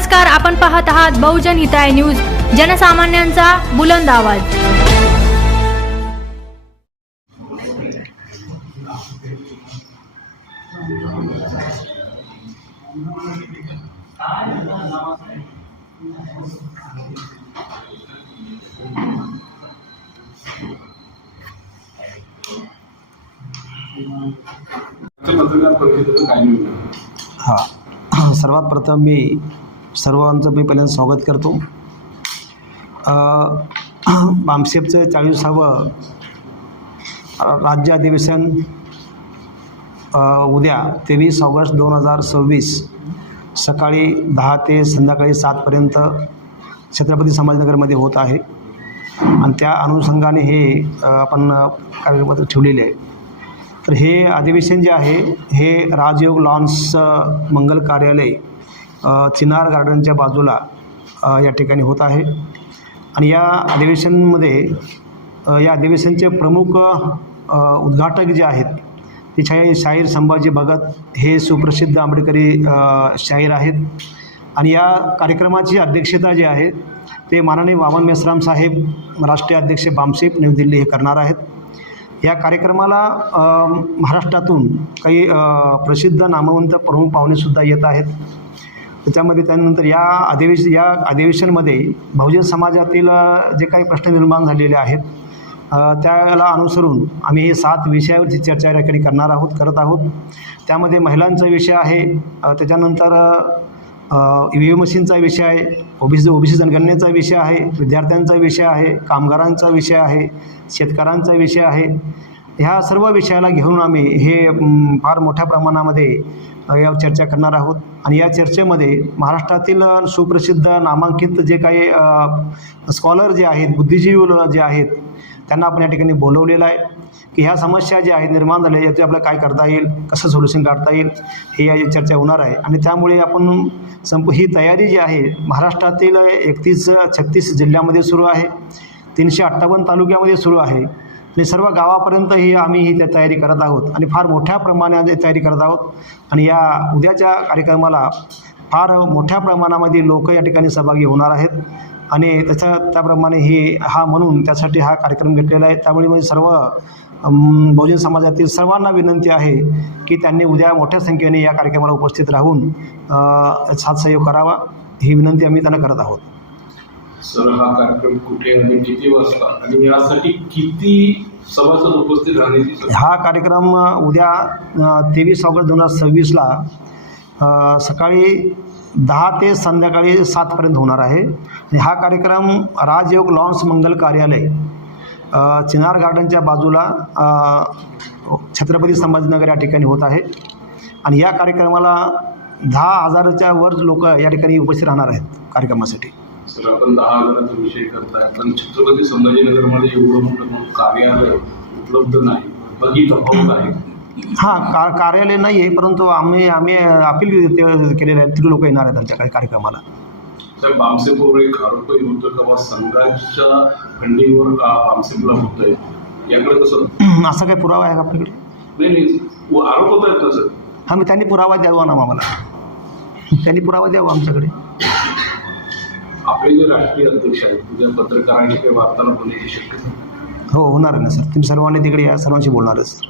नमस्कार, आपण पाहत आहात बहुजन हिताय न्यूज, जनसामान्यांचा बुलंद आवाज। सर्वात प्रथम मी सर्वांचं पहिल्यांदा स्वागत करतो। बामसेफचं 40वे राज्य अधिवेशन उद्या 23 ऑगस्ट 2026 सकाळी 10 ते संध्याकाळी 7 पर्यंत छत्रपती संभाजीनगरमध्ये होत आहे आणि त्या अनुषंगाने हे आपण कार्यक्रम ठेवलेले आहे। तर हे अधिवेशन जे आहे हे राजयोग लॉन्स मंगल कार्यालय चिनार गार्डनच्या बाजूला या ठिकाणी होत आहे आणि या अधिवेशनचे प्रमुख उद्घाटक जे आहेत ते शाहीर संभाजी भगत हे सुप्रसिद्ध आंबेडकरी शाहीर आहेत आणि या कार्यक्रमाची अध्यक्षता जी आहे ते माननीय वामन मेश्राम साहेब राष्ट्रीय अध्यक्ष बामसेफ नवी दिल्ली हे करणार आहेत। या कार्यक्रमाला महाराष्ट्रातून काही प्रसिद्ध नामवंत प्रमुख पाहुणेसुद्धा येत आहेत। त्याच्यामध्ये त्यानंतर या अधिवेशनमध्ये बहुजन समाजातील जे काही प्रश्न निर्माण झालेले आहेत त्याला अनुसरून आम्ही हे 7 विषयावरची चर्चा या ठिकाणी करत आहोत। त्यामध्ये महिलांचा विषय आहे, त्याच्यानंतर EVM मशीनचा विषय आहे, ओबीसी जनगणनेचा विषय आहे, विद्यार्थ्यांचा विषय आहे, कामगारांचा विषय आहे, शेतकऱ्यांचा विषय आहे। ह्या सर्व विषयाला घेऊन आम्ही हे फार मोठ्या प्रमाणामध्ये या चर्चा करणार आहोत आणि या चर्चेमध्ये महाराष्ट्रातील सुप्रसिद्ध नामांकित जे काही स्कॉलर जे आहेत, बुद्धिजीवी जे आहेत त्यांना आपण या ठिकाणी बोलवलेलं आहे की ह्या समस्या ज्या आहेत निर्माण झाल्या याचे आपल्याला काय करता येईल, कसं सोल्युशन काढता येईल हे या चर्चा होणार आहे। आणि त्यामुळे आपण ही तयारी जी आहे महाराष्ट्रातील 36 जिल्ह्यामध्ये सुरू आहे, 358 तालुक्यामध्ये सुरू आहे आणि सर्व गावापर्यंत आम्ही ही तयारी करत आहोत आणि फार मोठ्या प्रमाणात तयारी करत आहोत आणि या उद्याच्या कार्यक्रमाला फार मोठ्या प्रमाणामध्ये लोक या ठिकाणी सहभागी होणार आहेत आणि त्याप्रमाणे म्हणून त्यासाठी हा कार्यक्रम घेतलेला आहे। त्यामुळे म्हणजे सर्व बहुजन समाजातील सर्वांना विनंती आहे की त्यांनी उद्या मोठ्या संख्येने या कार्यक्रमाला उपस्थित राहून साथ सहयोग करावा, ही विनंती आम्ही त्यांना करत आहोत। सर, हा कार्यक्रम कुठे आणि किती वाजता आणि यासाठी किती सभासद उपस्थित राहण्याची? हा कार्यक्रम उद्या 23 ऑगस्ट 2026 सकाळी 10 ते संध्याकाळी 7 पर्यंत होणार आहे आणि हा कार्यक्रम राजयोग लॉन्स मंगल कार्यालय चिनार गार्डनच्या बाजूला छत्रपती संभाजीनगर या ठिकाणी होत आहे आणि या कार्यक्रमाला 10,000च्या वर लोक या ठिकाणी उपस्थित राहणार आहेत कार्यक्रमासाठी। सर, आपण 10,000चा विषय करताय पण छत्रपती संभाजीनगरमध्ये एवढं मोठं कार्यालय उपलब्ध नाही, बाकी तफावत आहे? हां, कार्यालय नाही आहे, परंतु आम्ही अपील केलेलं आहे, 3 लोक येणार आहेत आमच्या कार्यक्रमाला। सर, बामसेफवर एक आरोप होतं का संघाच्या फंडिंगवर बामसेफला होत आहे, याकडे कसं? असा काही पुरावा आहे का आपल्याकडे? नाही, आरोप होत आहेत का सर? हां, मी त्यांनी पुरावा द्यावा ना आम्हाला, त्यांनी पुरावा द्यावा आमच्याकडे। आपले जे राष्ट्रीय अध्यक्ष आहेत तुझ्या पत्रकारांशी काही वार्तालाप होण्याची शक्यता? हो, होणार आहे ना सर, तुम्ही सर्वांनी तिकडे या, सर्वांशी बोलणारच।